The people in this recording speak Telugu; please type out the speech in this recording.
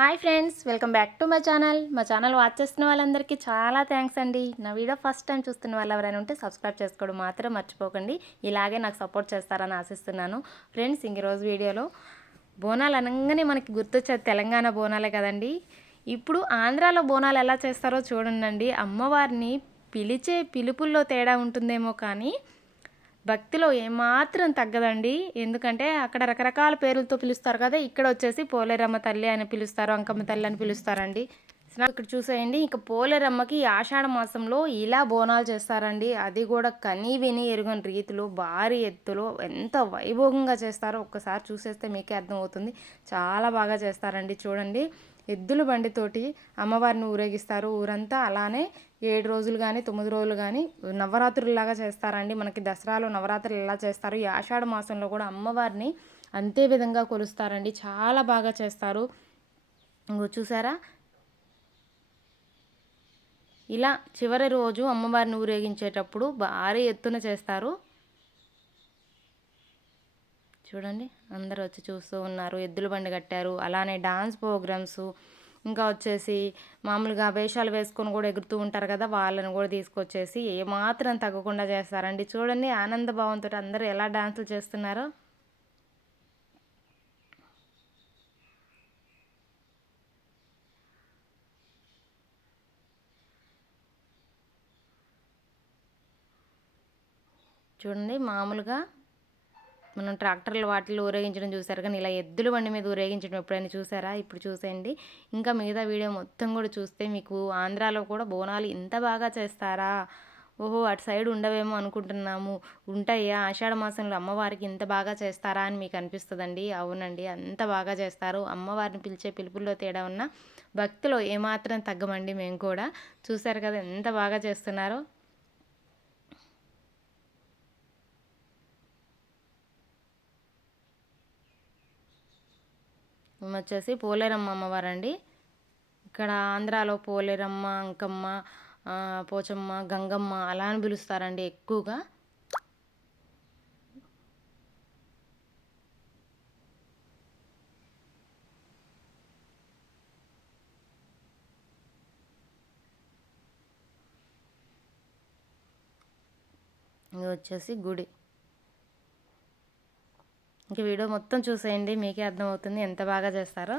Hi friends, welcome back to my channel. మా ఛానల్ వాచ్ చేస్తున్న వాళ్ళందరికీ చాలా థ్యాంక్స్ అండి. నా వీడియో ఫస్ట్ టైం చూస్తున్న వాళ్ళు ఎవరైనా ఉంటే సబ్స్క్రైబ్ చేసుకోవడం మాత్రం మర్చిపోకండి. ఇలాగే నాకు సపోర్ట్ చేస్తారని ఆశిస్తున్నాను. ఫ్రెండ్స్, ఈరోజు వీడియోలో బోనాలు అనగానే మనకి గుర్తొచ్చేది తెలంగాణ బోనాలే కదండి. ఇప్పుడు ఆంధ్రాలో బోనాలు ఎలా చేస్తారో చూడండి. అమ్మవారిని పిలిచే పిలుపుల్లో తేడా ఉంటుందేమో కానీ భక్తిలో ఏమాత్రం తగ్గదండి. ఎందుకంటే అక్కడ రకరకాల పేర్లతో పిలుస్తారు కదా, ఇక్కడ వచ్చేసి పోలేరమ్మ తల్లి అని పిలుస్తారు, అంకమ్మ తల్లి అని పిలుస్తారండి. ఇక్కడ చూసేయండి, ఇక పోలేరమ్మకి ఆషాఢ మాసంలో ఇలా బోనాలు చేస్తారండి. అది కూడా కని విని ఎరుగని రీతిలో భారీ ఎత్తులో ఎంత వైభోగంగా చేస్తారో ఒక్కసారి చూసేస్తే మీకే అర్థమవుతుంది. చాలా బాగా చేస్తారండి. చూడండి, ఎద్దుల బండితోటి అమ్మవారిని ఊరేగిస్తారు ఊరంతా. అలానే 7 రోజులు కానీ 9 రోజులు కానీ నవరాత్రుల్లాగా చేస్తారండి. మనకి దసరాలో నవరాత్రులు ఎలా చేస్తారు, ఈ ఆషాఢ మాసంలో కూడా అమ్మవారిని అంతే విధంగా కొలుస్తారండి. చాలా బాగా చేస్తారు. చూసారా, ఇలా చివరి రోజు అమ్మవారిని ఊరేగించేటప్పుడు భారీ ఎత్తున చేస్తారు. చూడండి, అందరూ వచ్చి చూస్తూ ఉన్నారు. ఎద్దుల బండి కట్టారు. అలానే డాన్స్ ప్రోగ్రామ్స్, ఇంకా వచ్చేసి మామూలుగా వేషాలు వేసుకొని కూడా ఎగురుతూ ఉంటారు కదా, వాళ్ళని కూడా తీసుకొచ్చేసి ఏమాత్రం తగ్గకుండా చేస్తారండి. చూడండి, ఆనంద భావంతో అందరూ ఎలా డాన్సులు చేస్తున్నారో. చూడండి, మామూలుగా మనం ట్రాక్టర్లు వాటిల్లో ఊరేగించడం చూసారు, కానీ ఇలా ఎద్దుల బండి మీద ఊరేగించడం ఎప్పుడైనా చూసారా? ఇప్పుడు చూసేయండి. ఇంకా మిగతా వీడియో మొత్తం కూడా చూస్తే మీకు ఆంధ్రాలో కూడా బోనాలు ఇంత బాగా చేస్తారా, ఓహో అటు సైడ్ ఉండవేమో అనుకుంటున్నాము, ఉంటాయా, ఆషాఢ మాసంలో అమ్మవారికి ఇంత బాగా చేస్తారా అని మీకు అనిపిస్తుందండి. అవునండి, అంత బాగా చేస్తారు. అమ్మవారిని పిలిచే పిలుపుల్లో తేడా ఉన్న భక్తిలో ఏమాత్రం తగ్గమండి మేము కూడా. చూసారు కదా ఎంత బాగా చేస్తున్నారో. వచ్చేసి పోలేరమ్మ అమ్మవారండి. ఇక్కడ ఆంధ్రాలో పోలేరమ్మ, అంకమ్మ, పోచమ్మ, గంగమ్మ అలా అని పిలుస్తారండి ఎక్కువగా. ఇది వచ్చేసి గుడి. ఇంక వీడియో మొత్తం చూసేయండి, మీకే అర్థమవుతుంది ఎంత బాగా చేస్తారో.